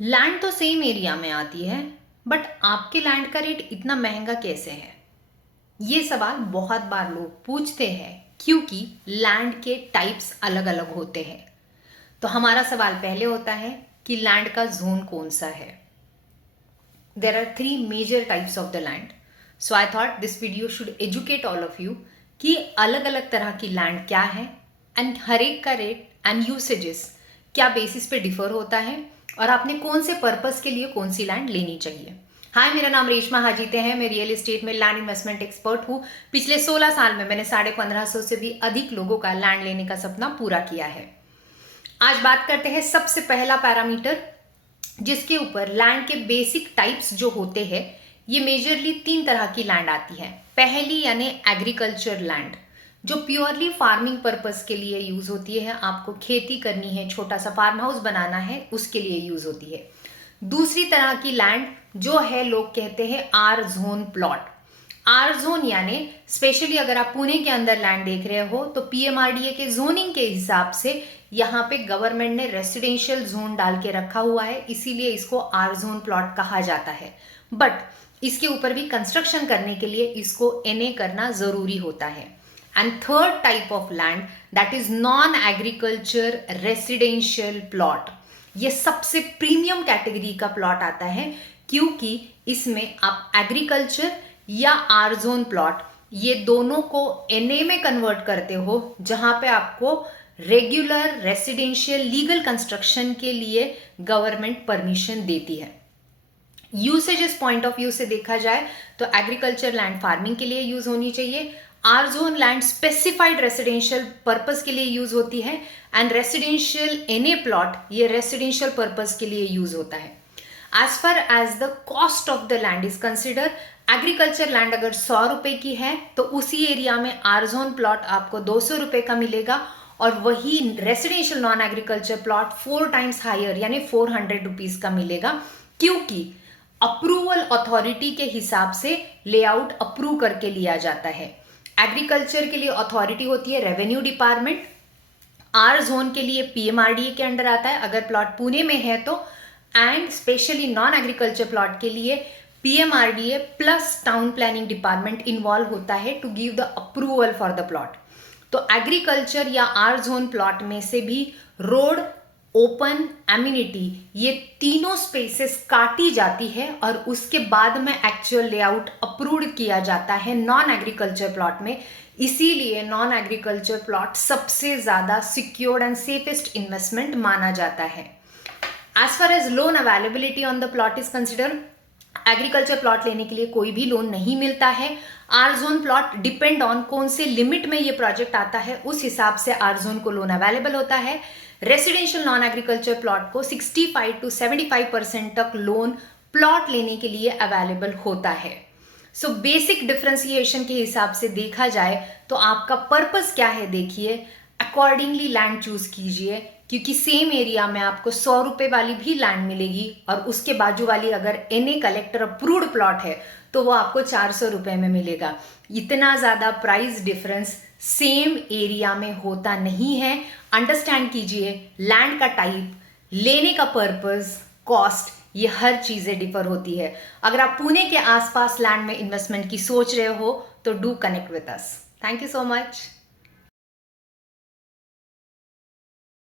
Land तो same area में आती है, बट आपके लैंड का रेट इतना महंगा कैसे है? ये सवाल बहुत बार लोग पूछते हैं क्योंकि लैंड के टाइप्स अलग अलग होते हैं। तो हमारा सवाल पहले होता है कि लैंड का जोन कौन सा है। There are 3 major types of the land, so I thought this video should educate all of you कि अलग अलग तरह की लैंड क्या है एंड हर एक का रेट एंड यूसेजेस क्या बेसिस पे डिफर होता है और आपने कौन से पर्पस के लिए कौन सी लैंड लेनी चाहिए। हाय, मेरा नाम रेशमा हाजीते है। मैं रियल एस्टेट में लैंड इन्वेस्टमेंट एक्सपर्ट हूँ। पिछले 16 साल में मैंने 1550 से भी अधिक लोगों का लैंड लेने का सपना पूरा किया है। आज बात करते हैं सबसे पहला पैरामीटर जिसके ऊपर लैंड के बेसिक टाइप्स जो होते हैं। ये मेजरली 3 तरह की लैंड आती है। पहली यानी एग्रीकल्चर लैंड जो प्योरली फार्मिंग पर्पस के लिए यूज होती है, आपको खेती करनी है, छोटा सा फार्म हाउस बनाना है, उसके लिए यूज होती है। दूसरी तरह की लैंड जो है लोग कहते हैं R zone plot. R zone यानी स्पेशली अगर आप पुणे के अंदर लैंड देख रहे हो तो पीएमआरडीए के जोनिंग के हिसाब से यहाँ पे गवर्नमेंट ने रेसिडेंशियल जोन डाल के रखा हुआ है, इसीलिए इसको आर जोन प्लॉट कहा जाता है। बट इसके ऊपर भी कंस्ट्रक्शन करने के लिए इसको एनए करना जरूरी होता है। And third type of land that is non agriculture residential plot. ये सबसे प्रीमियम कैटेगरी का प्लॉट आता है क्योंकि इसमें आप एग्रीकल्चर या आर जोन प्लॉट ये दोनों को एनए में कन्वर्ट करते हो, जहां पे आपको रेगुलर रेसिडेंशियल लीगल कंस्ट्रक्शन के लिए गवर्नमेंट परमिशन देती है। यूसेजेस पॉइंट ऑफ व्यू से देखा जाए तो एग्रीकल्चर लैंड फार्मिंग के लिए यूज होनी चाहिए, R zone land specified residential purpose के लिए यूज होती है एंड रेसिडेंशियल एनए प्लॉट ये रेसिडेंशियल पर्पस के लिए यूज होता है। As far as the cost of the land is consider, agriculture land अगर 100 रुपए की है तो उसी एरिया में आर जोन प्लॉट आपको 200 रुपए का मिलेगा और वही residential non agriculture plot 4 times higher यानी 400 रुपीज का मिलेगा, क्योंकि अप्रूवल अथॉरिटी के हिसाब से लेआउट अप्रूव करके लिया जाता है। एग्रीकल्चर के लिए अथॉरिटी होती है रेवेन्यू डिपार्टमेंट, आर जोन के लिए पीएमआरडीए के अंडर आता है अगर प्लॉट पुणे में है तो, and specially non agriculture plot के लिए PMRDA plus town planning department involve होता है to give the approval for the plot. तो एग्रीकल्चर या आर जोन प्लॉट में से भी रोड, ओपन, एम्यूनिटी ये तीनों स्पेसेस काटी जाती है और उसके बाद में एक्चुअल लेआउट अप्रूव्ड किया जाता है नॉन एग्रीकल्चर प्लॉट में। इसीलिए नॉन एग्रीकल्चर प्लॉट सबसे ज्यादा सिक्योर्ड एंड सेफेस्ट इन्वेस्टमेंट माना जाता है। As far as loan availability on the plot is consider, agriculture plot लेने के लिए कोई भी लोन नहीं मिलता है। R zone plot depend on कौन से लिमिट में ये प्रोजेक्ट आता है, उस हिसाब से आर जोन को लोन अवेलेबल होता है। रेसिडेंशियल नॉन एग्रीकल्चर प्लॉट को 65 to 75% तक लोन प्लॉट लेने के लिए अवेलेबल होता है। सो बेसिक डिफ्रेंसिएशन के हिसाब से देखा जाए तो आपका पर्पस क्या है देखिए, अकॉर्डिंगली लैंड चूज कीजिए, क्योंकि सेम एरिया में आपको 100 रुपए वाली भी लैंड मिलेगी और उसके बाजू वाली अगर एनए कलेक्टर अप्रूव्ड प्लॉट है तो वो आपको 400 रुपए में मिलेगा। इतना ज्यादा प्राइस डिफरेंस सेम एरिया में होता नहीं है। अंडरस्टैंड कीजिए, लैंड का टाइप, लेने का पर्पस, कॉस्ट, ये हर चीजें डिफर होती है। अगर आप पुणे के आसपास लैंड में इन्वेस्टमेंट की सोच रहे हो तो do connect with us. Thank you so much.